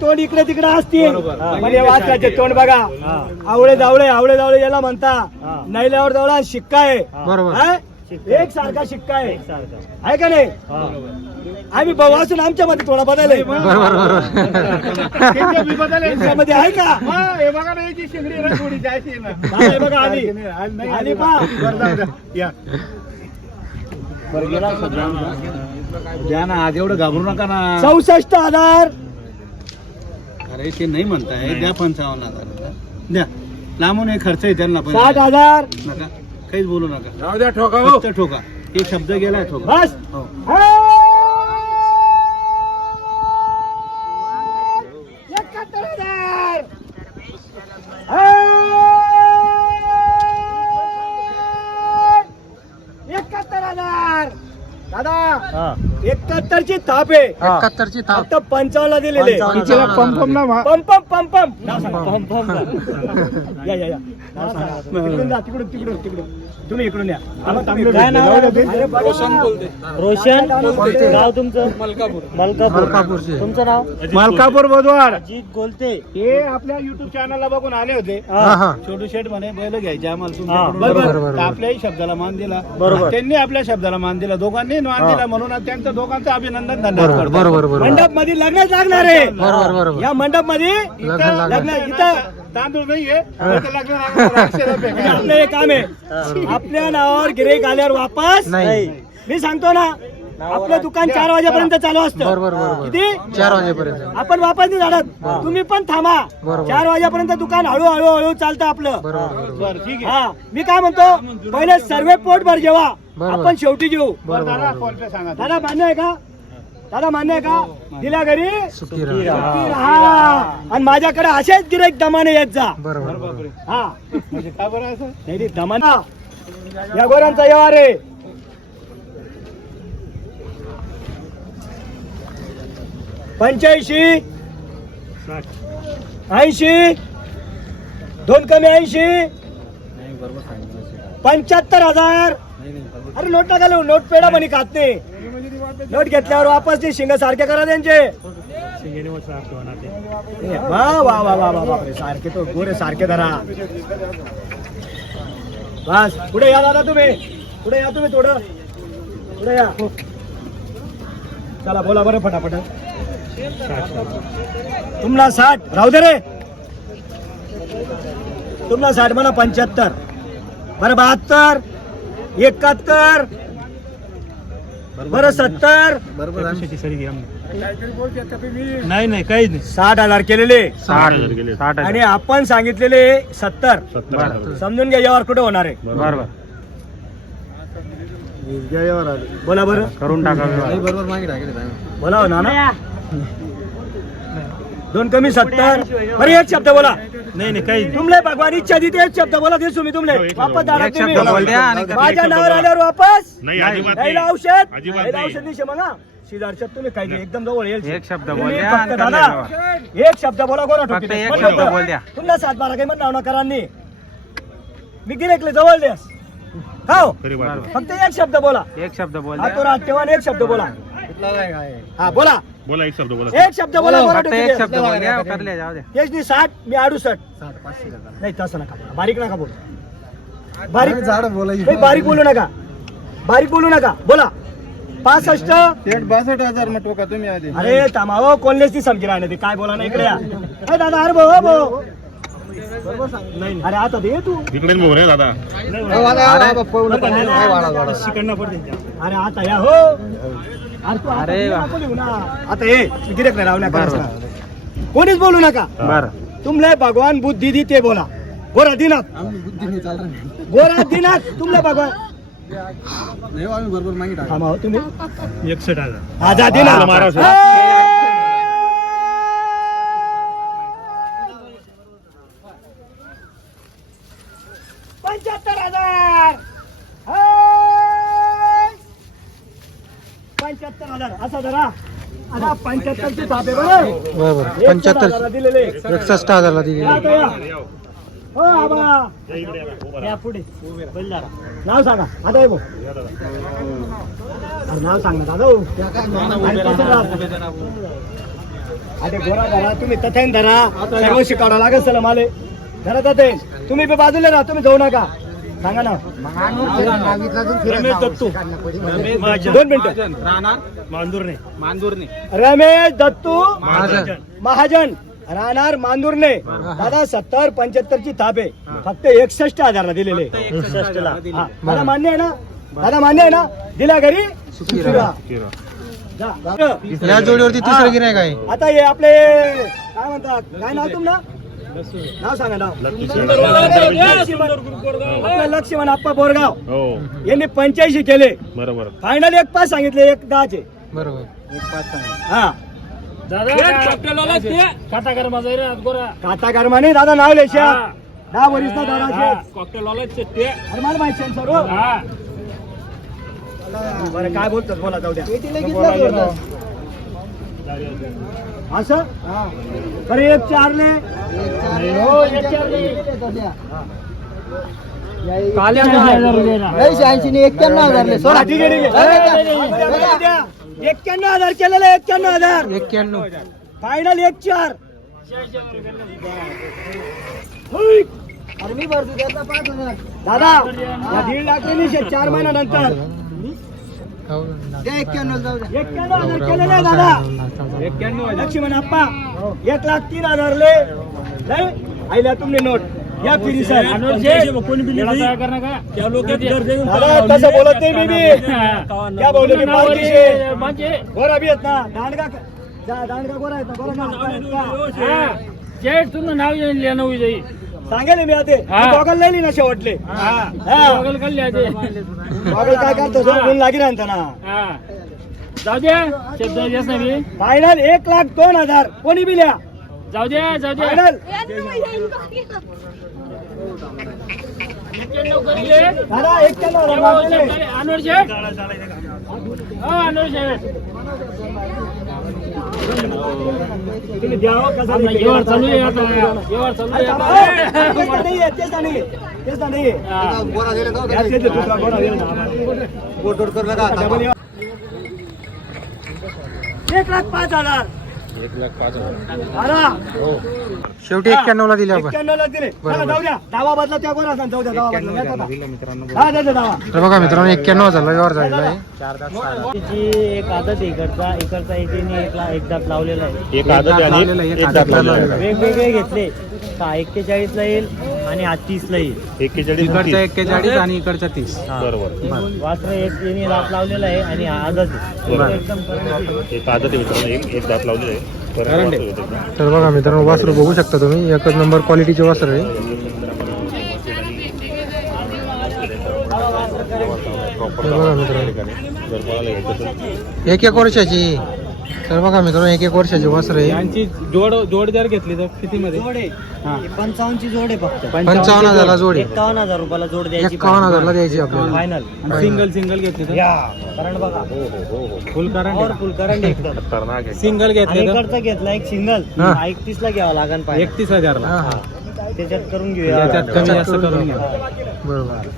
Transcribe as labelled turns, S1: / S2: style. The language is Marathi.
S1: तोंड इकडे तिकडे असतील म्हणजे वाचकाचे तोंड बघा. आवळे जावळे याला म्हणता. नैल्यावर जवळ शिक्का आहे. बरोबर. एक सारखा शिक्का आहे का नाही. आम्ही वाचून आमच्या मध्ये थोडा बदल आहे. मध्ये आहे का बघा आली पा
S2: द्या ना आज एवढं घाबरू नका ना.
S1: 64,000.
S2: अरे ते नाही म्हणताय द्या 55,000 द्या. लांबून एक खर्च आहे त्यांना.
S1: 60,000
S2: नका काहीच बोलू नका.
S3: जाऊ द्या ठोका.
S2: फक्त ठोका. एक शब्द गेलाय ठोका.
S1: बस.
S2: हो.
S1: 71,000. 71,000. दादा 71 ची थाप आहे.
S4: 71 ची थाप.
S1: फक्त 55 ला दिलेले. पंपम या तिकडून जा, तिकडून तुम्ही इकडून या. रोशन गाव तुमचं? मलकापूर. तुमचं नाव?
S3: मलकापूर बुधवार.
S1: अजित गोलते.
S2: हे आपल्या युट्यूब चॅनलला बघून आले होते. छोटू शेठ म्हणे बैल घ्यायचे आम्हाला
S1: बरोबर.
S2: तुमच्याकडून. आपल्याही शब्दाला मान दिला.
S1: बरोबर.
S2: त्यांनी आपल्या शब्दाला मान दिला. दोघांनी मान दिला म्हणून आज त्यांचं दोघांचं अभिनंदन धन्यवाद करतो.
S4: बरोबर.
S1: मंडप मध्ये लग्नच लागणार आहे.
S4: बरोबर.
S1: या मंडप मध्ये लग्न इथं
S2: तांदूळ नाहीये. लग्न
S1: आपलं हे काम आहे. आपल्या नावावर गिऱ्हाईक आल्यावर वापस
S4: नाही.
S1: मी सांगतो ना आपलं दुकान 4 वाजेपर्यंत चालू असतं.
S4: बरोबर.
S1: किती?
S4: 4 वाजेपर्यंत.
S1: आपण वापस नाही झाडत. तुम्ही पण थांबा. 4 वाजेपर्यंत दुकान हळूहळू चालतं आपलं.
S4: बरोबर.
S2: ठीक
S1: हा मी काय म्हणतो पहिले सर्वे पोटभर जेवा आपण शेवटी जेऊ.
S2: आहे. फोन पे सांगा.
S1: दादा मान्य आहे का? दादा मान्य आहे का? दिल्या घरी
S4: सुखी
S1: सुखी
S4: राहा.
S1: राहा. आणि माझ्याकडे असेच गिऱ्हाईक दमाने येत जा.
S4: बरोबर.
S1: हा
S2: म्हणजे का बरं असं?
S1: नाही दमाना या गोरांचा व्यवहार आहे. 85 80 2 कमी 80 75,000. अरे नोट नका लावू. नोट पेडा म्हणे खात नाही. नोट घेतल्यावर वापस ते शिंग सारखे करा त्यांचे. वा वा वा वा वा बापरे. सारखे तो गोरे सारखे धरा. बस पुढे या दादा तुम्ही. पुढे या तुम्ही थोडं पुढे या. चला बोला बरं फटाफट. तुम्हाला 60 राहू दे रे. तुम्हाला 60 मला 75 बरं 72 71 बरं 70
S3: नाही काहीच नाही.
S1: 60,000 केलेले
S4: 60
S1: आणि आपण सांगितलेले 70. समजून घ्या यावर कुठे होणार आहे.
S4: बरोबर.
S1: बोला बरं
S4: करून टाका.
S1: बोला हो ना 2 कमी 70. बरं एक शब्द बोला.
S3: नाही काही
S1: तुमले भगवान इच्छा दी एक शब्द बोला दे तुम्ही तुमले वापस दारात
S4: एक शब्द बोल द्या आणि
S1: माझ्या नावावर आल्यावर वापस
S3: नाही अजिबात
S1: नाही
S3: नाही.
S1: औषध
S3: अजिबात
S1: नाही
S3: नाही.
S1: औषध दिशे मग शेजारच्यात तुम्ही काही नाही एकदम जवळ येईल.
S4: एक शब्द
S1: तुम्ही
S4: बोल द्या
S1: फक्त
S4: आणि
S1: दादा
S4: करण्याला
S1: एक शब्द बोला गोरा ठोकी
S4: फक्त एक
S1: बोल
S4: शब्द
S1: लवकर.
S4: बोल द्या.
S1: तुमला 7-12 काही म्हणणार करांनी मी गिरेकले जवळ द्यास खाओ.
S3: खरी बात आहे.
S1: फक्त एक शब्द बोला.
S4: एक शब्द बोल
S1: हा तो
S4: द्या.
S1: रात ठेवा आणि एक शब्द बोला. हा बोला
S3: बोला एक शब्द बोला.
S1: एक शब्द बोला गोरा
S4: फक्त
S1: ठोकी
S4: एक
S1: द्या.
S4: शब्द बोल द्या. करले जाऊ द्या.
S1: तेच नाही 60 मी 68 नाही तसं नका बोला. बारीक नका बोला. बारीक बोलू नका. बारीक बोलू नका. बोला 65
S2: 62,000 मग टोका तुम्ही आधी.
S1: अरे थांबावं कोणलेच ती समजी राहणार ते काय बोला ना इकडे या. ए दादा अरे भाऊ अरे आता दे तू.
S3: इकडे मोर आहे दादा.
S1: अरे आता या हो. अरे तू आता
S4: अरे वा.
S1: नको लिहू ना. आता ये गिरेक नाही राहू नका. कोणीच बोलू नका.
S4: बर.
S1: तुमले भगवान बुद्धी दी ते बोला. गोरा दिनात गोरा दिनात तुमले भगवान थांबावं तुम्ही
S3: 61,000.
S1: आजा दिनात
S3: महाराज.
S1: 75,000 75,000 असा धरा. आता 75 ची थाप आहे बरं.
S4: बरोबर.
S1: 75,000 दिलेले.
S4: 61,000 ला दिली.
S1: या आता या. हो आबा या पुढे नाव सांगा. आता ये भाऊ. अरे नाव सांग ना दादा. अरे गोरा धरा तुम्ही तथेन धरा सर्व शिकावं लागेल चला माले धरा तथेन तुम्ही बी बाजूला राहा तुम्ही जाऊ नका सांगा ना
S3: रमेश दत्तू
S1: 2 मिनिटं
S2: राहणार
S3: मांदुरने
S2: मांदूरने
S1: रमेश दत्तू
S4: महाजन
S1: महाजन राहणार मांदूरने दादा 70-75 ची थाप आहे फक्त 61,000 ला दिलेले 61 ला हा. दादा मान्य आहे ना दादा मान्य आहे ना दिला घरी सुखी राहा. जा.
S4: या जोडीवरती तिसरं गिरायक आहे
S1: आता हे आपले काय म्हणतात काय नाव तुमना नाव सांगा नाव आपलं लक्ष्मण आप्पा बोरगाव
S3: हो
S1: यांनी 85 केले
S3: बरोबर
S1: फायनल 1-5 सांगितले 1-10
S4: बरोबर
S1: हा
S3: काटाकार माझा
S1: काता कर्माने दादा नाव लेशा 10 वर्ष ना दादा अरे मला माहिती आहे सर्व बरं काय बोलतात बोला जाऊ द्या असं बरं 1-4 ले हो 1-4 ले हा, ठीक आहे 91,000 केलेलं 91,000
S4: 91
S1: फायनल 1-4 दादा या 1.5 लाख नाही 4 महिन्यानंतर 91,000 केलेले आहे दादा लक्ष्मण आप्पा 1,03,000 ले नाही आईला तुमने नोट या फिरी सर दादा तसं बोलत नाही मी क्या बोलले मी पालखी गोरा बी आहेत ना दांडगा दांडगा गोरा आहेत ना गोरा नाव सांगेल मी आता गॉगल नाही ना शेवटले गॉगल काय करतो गुण लागी राहता ना
S5: जाऊ द्या शब्द
S1: फायनल 1,02,000 कोणी बी लिहा
S5: जाऊ द्या
S1: फायनल दादा 91,000
S5: अनवर शेठ अनवर शेठ
S1: तुम्ही द्यावं कसं
S5: व्यवहार चालू आहे आता व्यवहार चालू आहे
S1: तेच नाही एक लाख 5,000
S4: शेवटी 91 ला दिले आपण
S1: 91 ला दिले चला जाऊ द्या दावा बदला त्या कोणा जाऊ द्या दावा बदला हा द्या दावा
S4: तर बघा मित्रांनो 91 ला व्यवहार झालेला आहे
S6: तिची एक आदत इकडचा एक दात लावलेला आहे
S3: एक आदत आणि
S4: लावलेला आहे,
S3: एक दात लावलेला आहे.
S6: वेगवेगळे घेतले 41 ला येईल आणि 30 ला येईल
S3: 41
S4: इकडचा 41 आणि इकडचा 30
S3: बरोबर
S6: वासर एक यांनी दात लावलेला आहे आणि आदत आहे.
S4: बरं.
S6: एकदम करंट.
S3: एक आदत आहे मित्रांनो एक दात लावलेलं आहे
S2: करंडे.
S4: तर बघा मित्रांनो वासरू बघू शकता तुम्ही एकच नंबर क्वालिटीचे वासर आहे हे बघा मित्रांनो
S3: जर कोणाला घ्यायचं असेल
S4: 1 वर्षाची तर बघा मित्रांनो 1 वर्षाची वासर आहे
S2: यांची जोड जर घेतली तर किती मध्ये
S6: जोड आहे 55 ची जोड आहे फक्त
S4: 55,000 ला जोडी
S6: 51,000 रुपयाला जोड द्यायची
S4: 51,000 ला द्यायची आपल्याला
S6: फायनल
S2: सिंगल घेतली तर
S6: करंट बघा
S2: फुल करंट
S6: फुल करंट एकदम
S3: खतरनाक आहे
S2: सिंगल
S6: आणि
S2: घेतले तर
S6: इकडचा घेतला एक सिंगल
S4: हा.
S6: 31 ला घ्यावा लागेल पाहिजे
S2: 31,000 ला
S4: हा हा
S6: त्याच्यात करून घेऊया
S2: याच्यात कमी जास्त करून घ्या
S6: हा.
S4: बरोबर